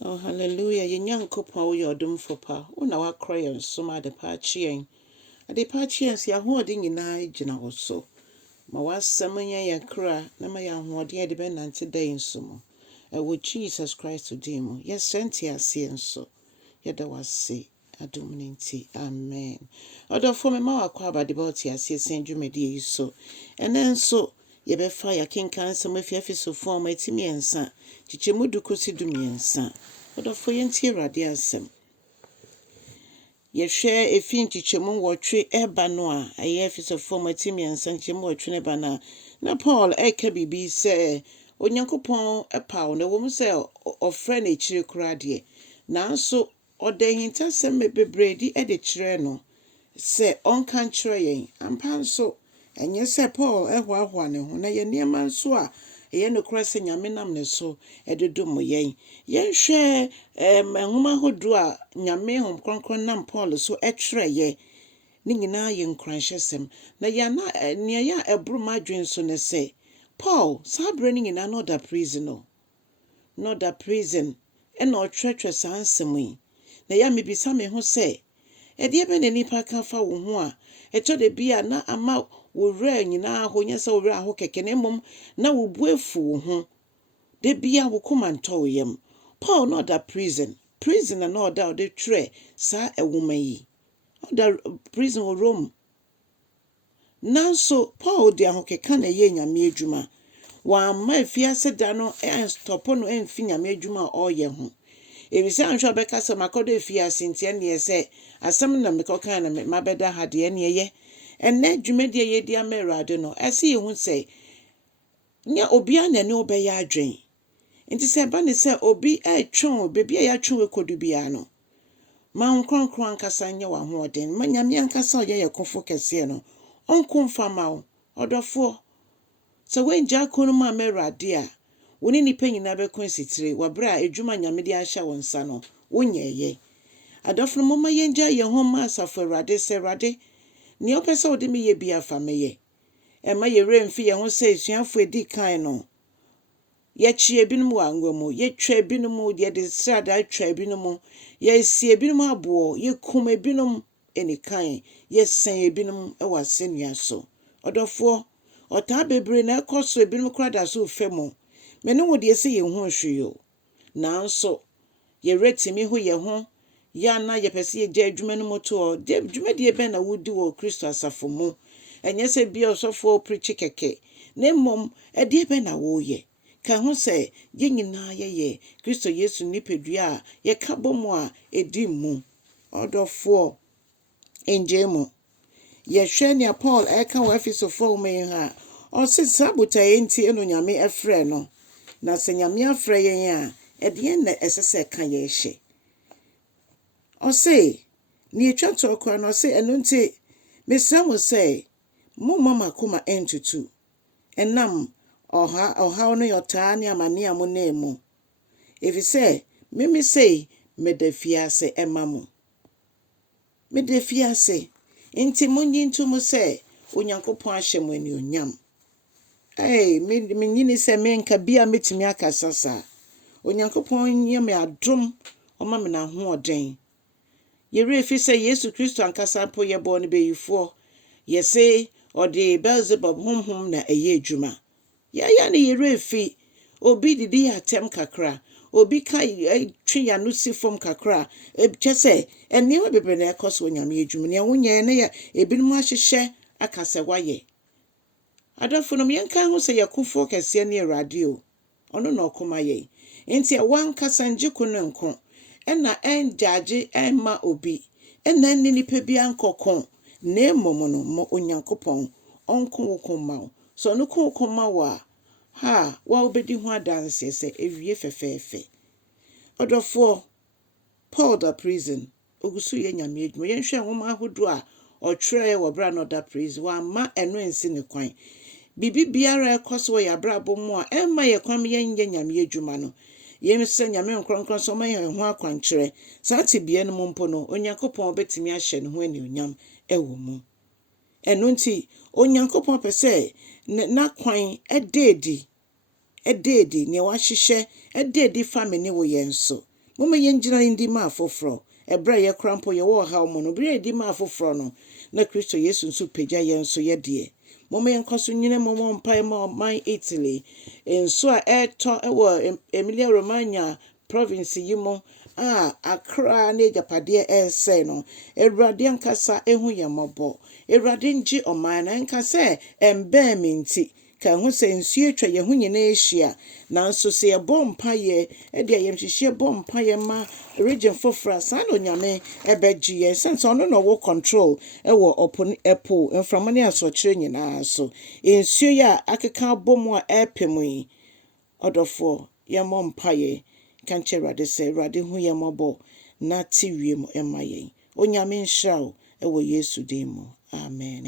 Oh, hallelujah. Yenyankopɔn woyɛ ɔdomfo pa. Wo na woakorɔ yɛn som ade pa akye yɛn. Ade pa akye yɛn sɛ yɛahoɔden nyinaa gyina wo so. Ma w'asɛm nyɛ yɛn kra na ma yɛn ahoɔden yɛde bɛnante da yi nso mu. Ɛwɔ Jesus Christ din mu. Yɛsrɛ nteaseɛ nso. Yɛda w'ase adom no nti. Amen. Ɔdɔfo me ma wakɔ abade ba ɔteaseɛ sɛn dwumadie yi so. Ɛnɛ nso yɛbɛfa yɛkenkan nsɛm afi Efesofo a ɔma ɛti mmiɛnsa. Kyekyɛmu du kɔsi du mmiɛnsa. Ɔdɔfo yɛntie Awurade asɛm. Yɛhwɛ efi nkyekyɛmu wɔtwe ɛba no a ɛyɛ Efesofo ɔma ɛti mmiɛnsa nkyekyɛmu wɔtwe ne ba no a na Paul ɛka biribi sɛ Onyankopɔn ɛpaw na ɛwɔ mu sɛ ɔfrɛ no akyire koraa deɛ nanso ɔda ahintasɛm bebree de ɛde kyerɛ no sɛ ɔnka nkyerɛ yɛn. Ampa nso ɛnyɛ sɛ Paul ɛhoahoa ne ho na yɛ nneɛma nso a ɛyɛ nokorɛ sɛ Nyame nam ne so ɛde dom yɛn. Yɛnhwɛ nhoma ahodoɔ a Nyame Honhom Kronkron nam Paul so ɛkyerɛ yɛ ne nyinaa yɛ nkuranhyɛsɛm. Na yɛna nea yɛ ɛboro m'adwene so ne sɛ Paul saa bere no nyinaa na ɔda prison o. Na ɔda prison ɛna ɔtwerɛtwerɛ saa nsɛm yi. Na yɛ mebisa me ho sɛ ɛdeɛ bɛ na nipa ka fa wo ho a ɛtɔ da bi a na ama wo werɛ nyinaa hɔ nyɛ sɛ wo werɛ aho kɛkɛ na mmom na wo bu afu wo ho da bi a wo koma ntɔ wo yam. Paul na ɔda prison na ɔda ɔde twerɛ saa ɛwoma yi. Ɔda prison wɔ Rome. Nanso Paul de ahokeka na ɛyɛ Nyame adwuma. Wamma afiase da no ɛnstɔpo no ɛmfi Nyame adwuma a ɔreyɛ ho. Ebisa anhwɛ bɛka sɛ makɔdɔ afiase ntia neɛ sɛ asɛm na mekɔka na mabɛda ha deɛ neɛ yɛ. Ɛnɛ dwumadie yɛdi ama Ewurade no ɛsɛ yɛhu sɛ nya obiara na ne wobɛyɛ adwen. Nti sɛ ɛba ne sɛ obi ɛtwɛn baabi a yɛatwɛn kɔdu biara no ma wo kronkron ankasa nyɛ w'ahoɔden. Ma Nyame ankasa ɔyɛ yɛ kɔfo kɛseɛ no ɔnko mfa ma wo. Ɔdɔfoɔ sɛ woangya ko no mu ama Ewurade a wo ne nipa nyinaa bɛkɔ nsitire wɔ a adwuma Nyame de ahyɛ wo nsa no wonyɛɛyɛ. Adɔfo no momma yɛngya yɛn ho ma Asafo Awurade sɛ Awurade nea wopɛ sɛ wode meyɛ bi afa meyɛ. Ɛma yɛwerɛ mfi yɛn ho sɛ asuafo edi kan no yɛkye ebinom wɔ angwa mu, yɛtwa ebinom mu, yɛde srada atwa ebinom mu, yɛsie ebinom aboɔ, yɛkum ebinom enikan, yɛsɛn ebinom ɛwɔ asɛnnua so. Ɔdɔfoɔ ɔtaa bebree na ɛkɔ so ebinom koraa da so fɛ mu. Mene wo deɛ sɛ yɛn ho hwee o. Nanso yɛwerɛ timi ho yɛn ho yɛana yɛpɛ sɛ yɛgya adwuma no mu to hɔ. Dwumadie bɛn na wodi wɔ Kristo asafo mu. Ɛnyɛ sɛ bia ɔsɔfoɔ preachi kɛkɛ na mmom ɛdeɛ bɛn na woyɛ. Ka ho sɛ yɛn nyinaa yɛyɛ Kristo Yesu nipadua a yɛka bɔ mu a ɛdi mu. Ɔdɔfoɔ ɛngye mu. Yɛhwɛ nea Paul ɛka wɔ Efesofo ɔma yi ha ɔse saa botaeɛ nti ɛno Nyame ɛfrɛ no. Na sɛ Nyame afrɛ yɛn a ɛdeɛ na ɛsɛ sɛ ɛka yɛn hyɛ. Ɔse ne etwa to kora no ɔse ɛno nti mesrɛ mo sɛ mommɔ makoma ɛntutu. Ɛnam ɔhaw no yɔtaa ne amane a monam mu. Efisɛ meme sei meda fiase ɛma mo. Meda fiase. Nti monyi nto mo sɛ Onyankopɔn ahyɛ mo anuonyam. Menyini sɛ menka bia metumi akasa saa. Onyankopɔn nyɛ me adom ɔma me n'ahoɔden. Yɛwerɛ fi sɛ Yesu Kristo ankasa po yɛbɔ no bɛyifoɔ. Yɛse ɔde Beelzebub honhom na ɛyɛ adwuma. Yɛyɛ ne yɛwerɛ fi obi didi atɛm kakra. Obi ka twe yano si fam kakra. Kyɛ sɛ ɛnneɛma bebree na ɛkɔ so Nyame adwuma. Nea wonyɛ ne yɛ ebinom ahyehyɛ aka sɛ wayɛ. Adɔfo no yɛnka ho sɛ yɛkofoɔ kɛseɛ ne Ewurade o. Ɔno na ɔkoma yɛn. Nti wankasa ngye ko no nko. Ɛna ɛngyagye ɛma obi. Ɛna ɛne nipa bi ankɔko. Na mmom no mo Onyankopɔn ɔnko wo koma wo. So ɔno ko koma wo a wa wobɛdi ho adanseɛ sɛ ewie fɛfɛɛfɛ. Ɔdɔfoɔ Paul da prison. Ogusu yɛ Nyame adwuma. Yɛnhwɛ nwoma ahodoɔ a ɔtwerɛ wɔ bra no da prison. Wamma ɛno nsi ne kwan. Bibi biara ɛkɔ so wɔ yɛabrabɔ mu a ɛmma yɛ kwan yɛnyɛ Nyame adwuma no. Yɛm sɛ Nyame nkronkron so ma yɛn ho akwankyerɛ. Saa te bia no mu mpo no Onyankopɔn bɛtumi ahyɛ ne ho anuonyam ɛwɔ mu. Ɛno nti Onyankopɔn pɛ sɛ na kwan ɛdeedi nea wahyehyɛ ɛdeedi fa me ne wo yɛn so. Mama yengyina ndi ma afoforo. Ebra ye krampo ye wo ha mo no bere di ma afoforo no. Na Kristo Yesu nso pagya ye nso ye de. Mama yenkoso nyine mama mpa ma man Italy. Enso a eto ewo Emilia Romagna province yimo Accra na ejapade ense no. Ewurade nkasa ehu ye mobo. Ewurade ngi oman na nkasa embe minti. Ka ho se nsuo atwa ye ho nyina ehia nanso se ye bompa ye e de yemhihie bompa ye ma region fofra sa no nyame ebeji ye sense ono no wo control e wo opon epo mframa ne asokyere nyina so nsuo ya akeka bomu a epemu yi odofo ye mompa ye kanche Ewurade se Ewurade hu ye mobo na ti wiem ema ye onyame nhyira wo e wo Yesu din mu amen.